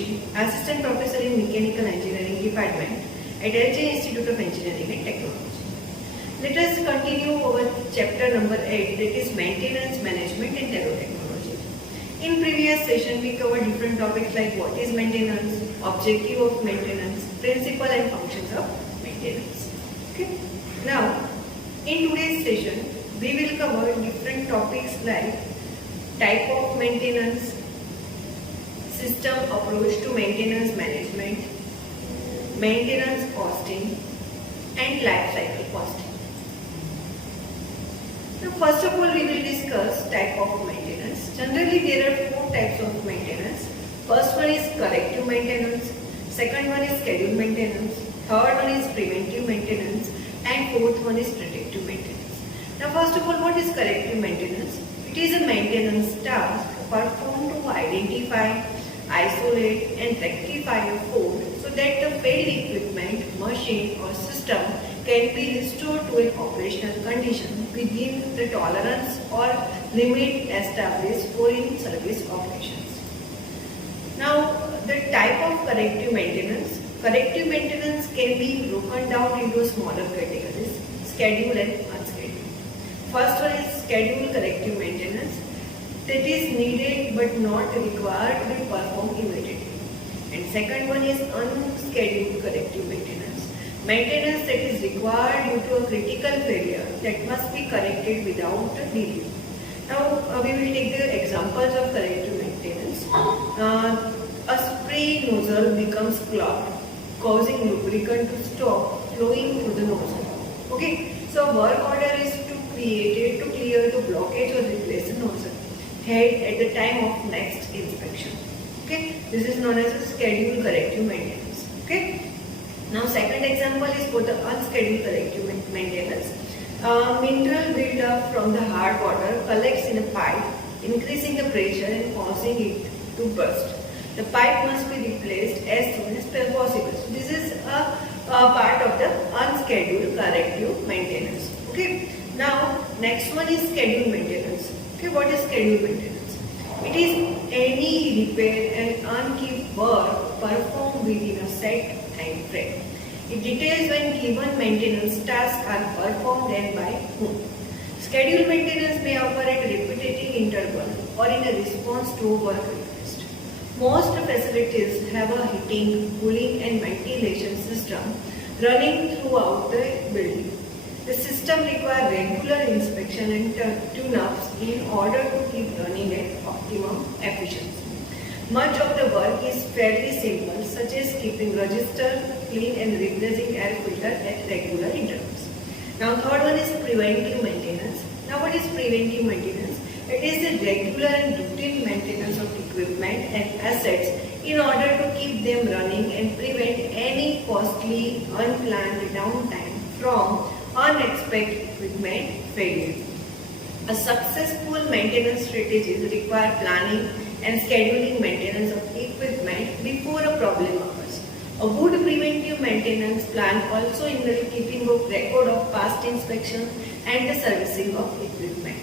Joshi, Assistant Professor in Mechanical Engineering Department at LJ Institute of Engineering and Technology. Let us continue our chapter number 8, that is Maintenance Management and Technology. In previous session, we covered different topics like what is maintenance, objective of maintenance, principle and functions of maintenance. Okay. Now, in today's session, we will cover different topics like type of maintenance, system approach to maintenance management, maintenance costing, and life cycle costing. Now, first of all, we will discuss type of maintenance. Generally, there are 4 types of maintenance. First one is corrective maintenance, second one is scheduled maintenance, third one is preventive maintenance, and fourth one is predictive maintenance. Now, first of all, what is corrective maintenance? It is a maintenance task performed to identify, isolate, and rectify a fault so that the failed equipment, machine, or system can be restored to an operational condition within the tolerance or limit established for in-service operations. Now, the type of corrective maintenance. Corrective maintenance can be broken down into smaller categories, scheduled and unscheduled. First one is scheduled corrective maintenance, that is needed but not required to be performed immediately. And second one is unscheduled corrective maintenance, maintenance that is required due to a critical failure that must be corrected without delay. Now, we will take the examples of corrective maintenance. A spray nozzle becomes clogged, causing lubricant to stop flowing through the nozzle. Okay, so work order is created to clear the blockage or replace the nozzle head at the time of next inspection. Okay, this is known as a scheduled corrective maintenance. Okay, now second example is for the unscheduled corrective maintenance. Mineral buildup from the hard water collects in a pipe, increasing the pressure and causing it to burst. The pipe must be replaced as soon as possible. So this is a part of the unscheduled corrective maintenance. Okay. Now, next one is scheduled maintenance. Okay, what is scheduled maintenance? It is any repair and upkeep work performed within a set time frame. It details when given maintenance tasks are performed and by whom. Scheduled maintenance may occur at repetitive intervals or in a response to a work request. Most facilities have a heating, cooling and ventilation system running throughout the building. The system requires regular inspection and tune-ups in order to keep running at optimum efficiency. Much of the work is fairly simple, such as keeping register clean and replacing air filter at regular intervals. Now, third one is preventive maintenance. Now, what is preventive maintenance? It is the regular and routine maintenance of equipment and assets in order to keep them running and prevent any costly, unplanned downtime from unexpected equipment failure. A successful maintenance strategy requires planning and scheduling maintenance of equipment before a problem occurs. A good preventive maintenance plan also involves keeping a record of past inspections and the servicing of equipment.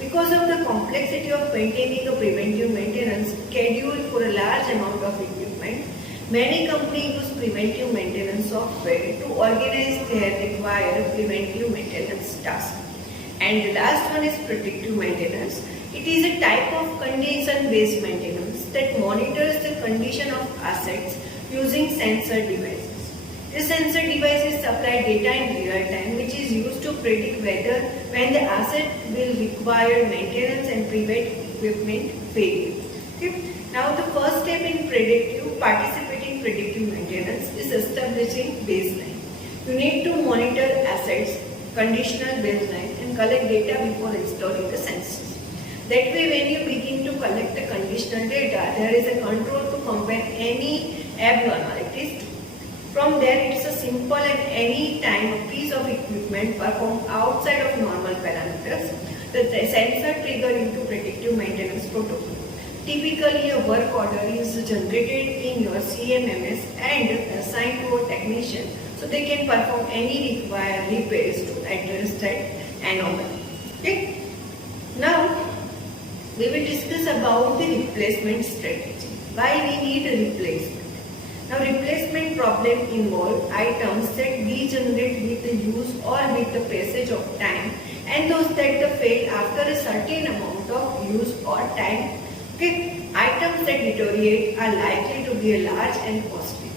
Because of the complexity of maintaining a preventive maintenance schedule for a large amount of equipment, many companies use preventive maintenance software to organize their required preventive maintenance tasks. And the last one is predictive maintenance. It is a type of condition-based maintenance that monitors the condition of assets using sensor devices. This sensor devices supply data in real time, which is used to predict whether when the asset will require maintenance and prevent equipment failure. Okay. Now, the first step in participating predictive maintenance is establishing baseline. You need to monitor assets, conditional baseline, and collect data before installing the sensors. That way, when you begin to collect the conditional data, there is a control to compare any abnormalities. From there, it's a simple and any time piece of equipment performed outside of normal parameters. The sensor trigger into predictive maintenance protocol. Typically, a work order is generated in your CMMS and assigned to a technician so they can perform any required repairs to address that anomaly. Okay. Now, we will discuss about the replacement strategy. why we need a replacement. Now replacement problem involve items that degenerate with the use or with the passage of time, and those that fail after a certain amount of use or time. Okay, items that deteriorate are likely to be large and costly.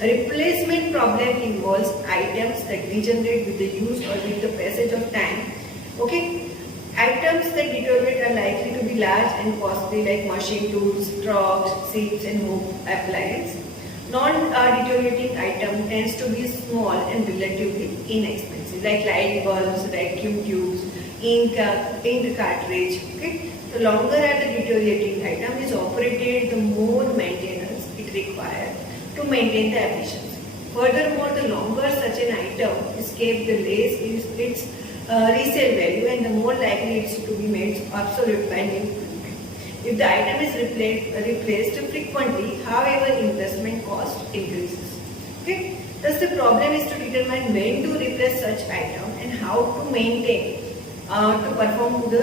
A replacement problem involves items that degenerate with the use or with the passage of time. Okay, items that deteriorate are likely to be large and costly, like machine tools, trucks, seats, and home appliances. Non-deteriorating item tends to be small and relatively inexpensive, like light bulbs, vacuum tubes, ink cartridge. Okay, the longer the deteriorating item is operated, the more maintenance it requires to maintain the efficiency. Furthermore, the longer such an item is kept, the less is its resale value, and the more likely it is to be made obsolete by new equipment. If the item is replaced frequently, however, investment cost increases. Okay? Thus, the problem is to determine when to replace such item and how to maintain to perform the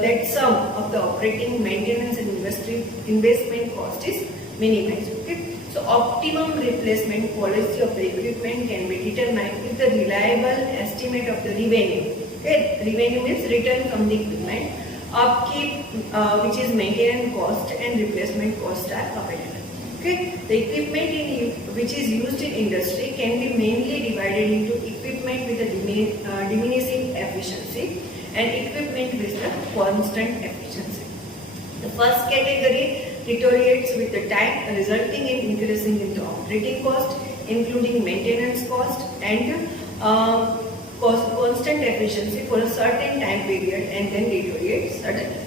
that sum of the operating, maintenance, and investment cost is minimized. Okay? So, optimum replacement policy of the equipment can be determined if the reliable estimate of the revenue. Okay? Revenue means return from the equipment, upkeep, which is maintenance cost, and replacement cost are available. Okay, the equipment which is used in industry can be mainly divided into equipment with a diminishing efficiency and equipment with a constant efficiency. The first category deteriorates with the time, resulting in increasing in the operating cost, including maintenance cost and constant efficiency for a certain time period, and then deteriorates suddenly.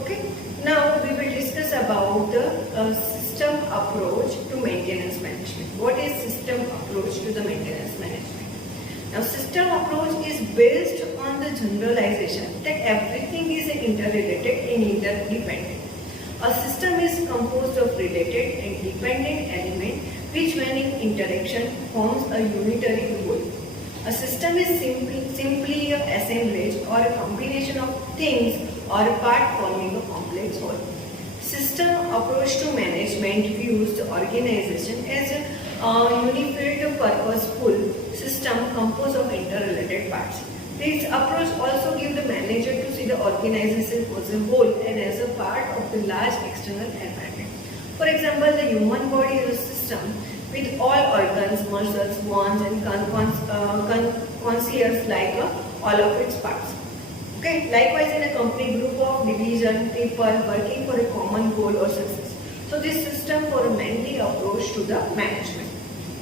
Okay. Now we will discuss about the system approach to maintenance management. What is system approach to the maintenance management? Now system approach is based on the generalization that everything is interrelated and interdependent. A system is composed of related and dependent elements which, when in interaction, forms a unitary whole. A system is simply an assemblage or a combination of things or a part forming a complex whole. System approach to management views the organization as a unified purposeful system composed of interrelated parts. This approach also gives the manager to see the organization as a whole and as a part of the large external environment. For example, the human body is a system with all organs, muscles, bones, and conscious like all of its parts. Okay. Likewise, in a company, group of division people working for a common goal or success. So this system for a mainly approach to the management.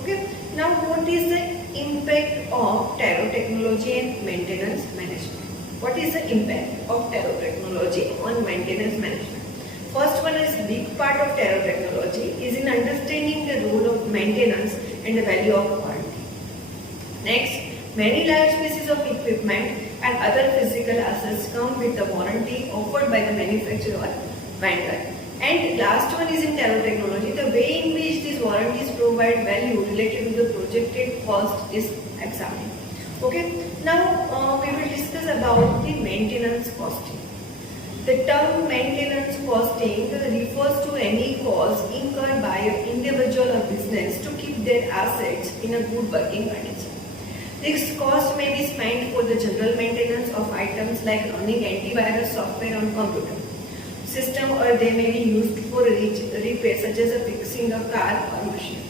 Okay. Now, what is the impact of Taro technology and maintenance management? What is the impact of Taro technology on maintenance management? First one is big part of Taro technology is in understanding the role of maintenance and the value of warranty. Next, many large pieces of equipment and other physical assets come with the warranty offered by the manufacturer or vendor. And last one is in Taro technology, the way in which these warranties provide value related to the projected cost is examined. Okay, now we will discuss about the maintenance costing. The term maintenance costing refers to any cost incurred by an individual or business to keep their assets in a good working condition. This cost may be spent for the general maintenance of items like running antivirus software on computer system, or they may be used for repair such as fixing a car or machine.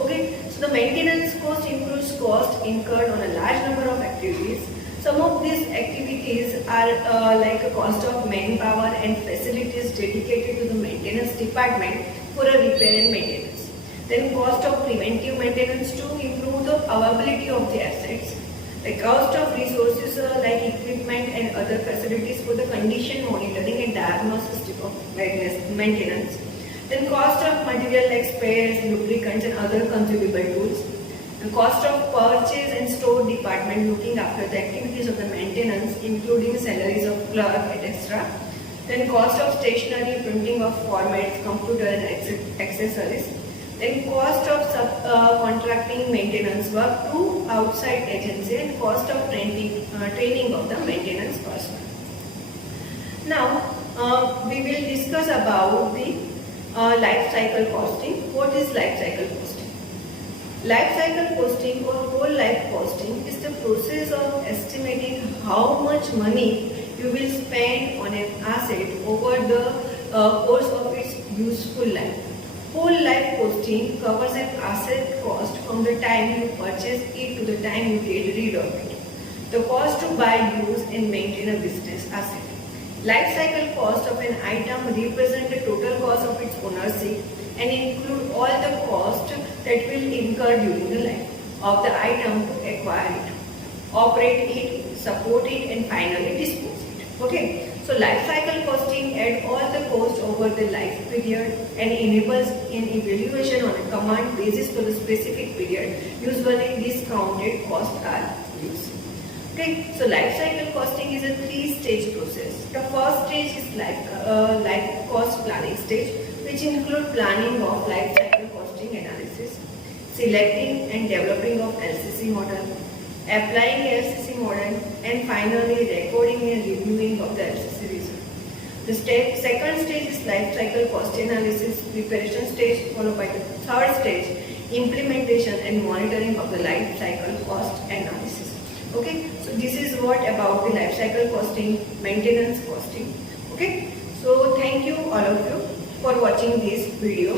Okay, so the maintenance cost includes cost incurred on a large number of activities. Some of these activities are like a cost of manpower and facilities dedicated to the maintenance department for a repair and maintenance. Then cost of preventive maintenance to improve the availability of the assets. The cost of resources like equipment and other facilities for the condition monitoring and diagnosis of maintenance. Then cost of material like spares, lubricants, and other consumable tools. The cost of purchase and store department looking after the activities of the maintenance, including salaries of clerk, etc. Then cost of stationery, printing of formats, computer and accessories. Then cost of contracting maintenance work to outside agency, and cost of training of the maintenance personnel. Now we will discuss about the life cycle costing. What is life cycle costing? Life cycle costing or whole life costing is the process of estimating how much money you will spend on an asset over the course of its useful life. Whole life costing covers an asset cost from the time you purchase it to the time you get rid of it. The cost to buy, use and maintain a business asset. Life cycle cost of an item represent the total cost of its ownership and include all the costs that will incur during the life of the item to acquire it, operate it, support it and finally dispose it. Okay, so life cycle costing adds all the cost over the life period and enables an evaluation on a command basis for the specific period. Usually discounted costs are used. Okay, so life cycle costing is a 3-stage process. The first stage is life cost planning stage, which include planning of life cycle costing analysis, selecting and developing of LCC model, applying LCC model, and finally recording and reviewing of the LCC result. The second stage is life cycle cost analysis preparation stage, followed by the third stage, implementation and monitoring of the life cycle cost analysis. Okay, so this is what about the life cycle costing, maintenance costing. Okay, so thank you all of you for watching this video.